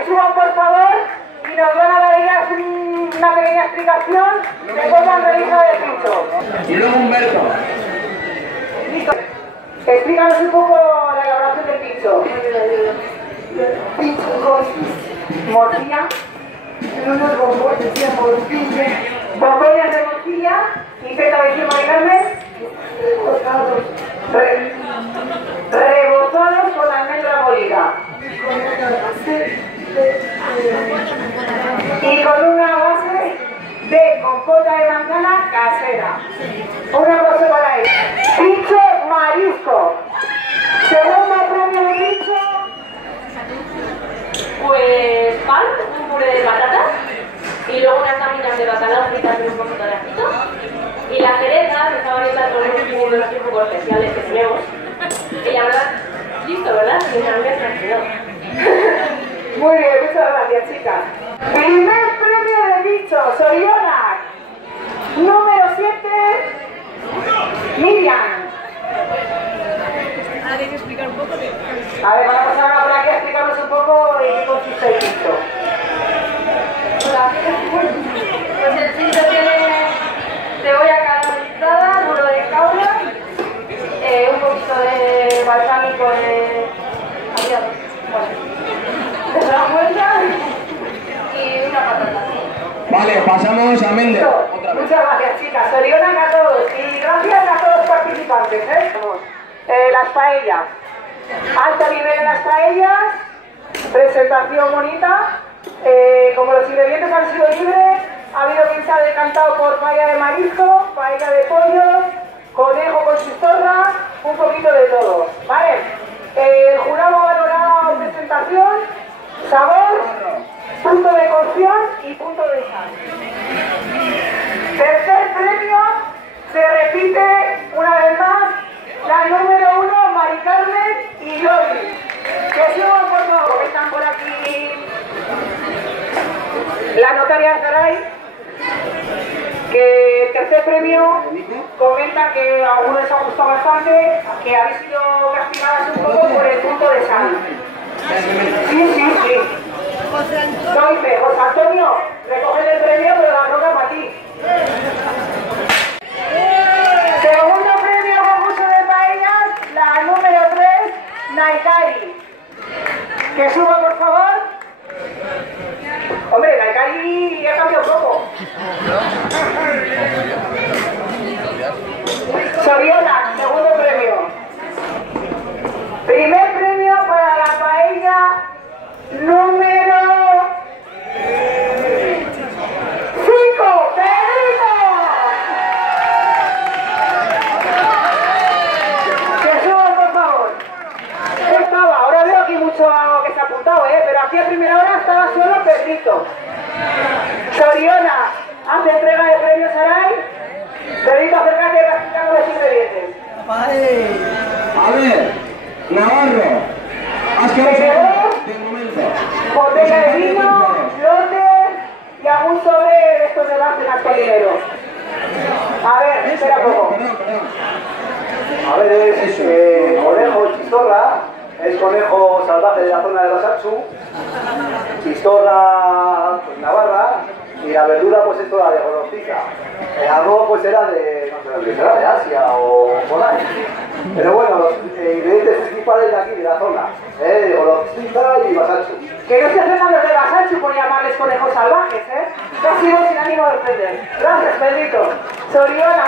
que suban por favor y nos van a dar ellas una pequeña explicación de cómo han realizado el pincho. Y luego Humberto. Listo. Explícanos un poco la elaboración del pincho. Pincho con Morcilla, unos bombones de morcilla, bombones de morcilla, intenta decir Mari Carmen, cortados, rebozados con la almendra molida con una base y con una base de compota de manzana casera. Un aplauso para él. Pincho marisco. Segundo premio de pincho. Pues pan, un puré de patatas y luego unas láminas de bacalao fritas en un poquito de ajito. Y la cereza, que estaba en el plato de los poco especiales que tenemos. Y la verdad, listo, ¿verdad? Y me han quedado. Muy bien, muchas gracias, chicas. Primer premio de bicho, Soriona. Número 7, Miriam. Ahora hay que explicar un poco de... A ver, vamos ahora por aquí a explicarnos un poco en qué consiste el pincho. Hola. Pues el pincho tiene cebolla caramelizada, duro de cabra, un poquito de balsámico de... de frambuesa y una patata. Vale, pasamos a Méndez. Otra vez. Muchas gracias, chicas. Soriona a todos y gracias a todos los participantes. Las paellas. Alto nivel en las paellas. Presentación bonita. Como los ingredientes han sido libres, ha habido quien se ha decantado por paella de marisco, paella de pollo, conejo con chistorra, un poquito de todo. ¿Vale? El jurado ha valorado presentación, sabor, punto de cocción y punto de sal. Tercer premio, se repite una vez más la número 1, Mari Carmen y Loli. Que suban por favor, que están por aquí la notaria Saray, que el tercer premio comenta que a algunos les ha gustado bastante, que habéis sido castigadas un poco por el punto de sal. Sí. No dice, José Antonio, recoge el premio, pero la roca para ti. Segundo premio, concurso de paellas, la número 3, Naikari. Que suba, por favor. Hombre, Naikari ha cambiado un poco. Soriona, segundo premio. Primer premio para la paella número 5, Pedrito. Que suban, por favor. Estaba, ahora veo aquí mucho que se ha apuntado, pero aquí a primera hora estaba solo Pedrito. Soriona, hace entrega de premios Saray. Pedrito, acércate para explicar los ingredientes. A ver, Navarro. Has quedado de momento. Botella de vino, lotes y algún sobre de estos de base gasolineros. A ver, espera poco. Perdón. A ver, es conejo chistorra, es conejo salvaje de la zona de Basatsu, chistorra pues, navarra, y la verdura pues es toda de golostica. El arroz pues era de, no sé, será de Asia o por ahí. Pero bueno, los ingredientes principales de aquí, de la zona, de golostica y Basatsu. Que no se ofendan los de Basatsu por llamarles conejos salvajes, Que ha sido sin ánimo de ofender. Gracias, Pedrito. Soriona.